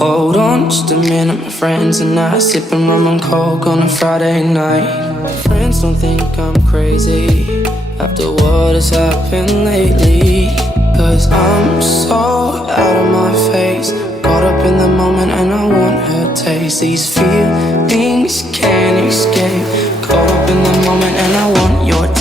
Hold on just a minute, my friends and I sipping rum and coke on a Friday night. Friends don't think I'm crazy after what has happened lately, 'cause I'm so out of my face, caught up in the moment and I want her taste. These feelings can't escape, caught up in the moment and I want your taste.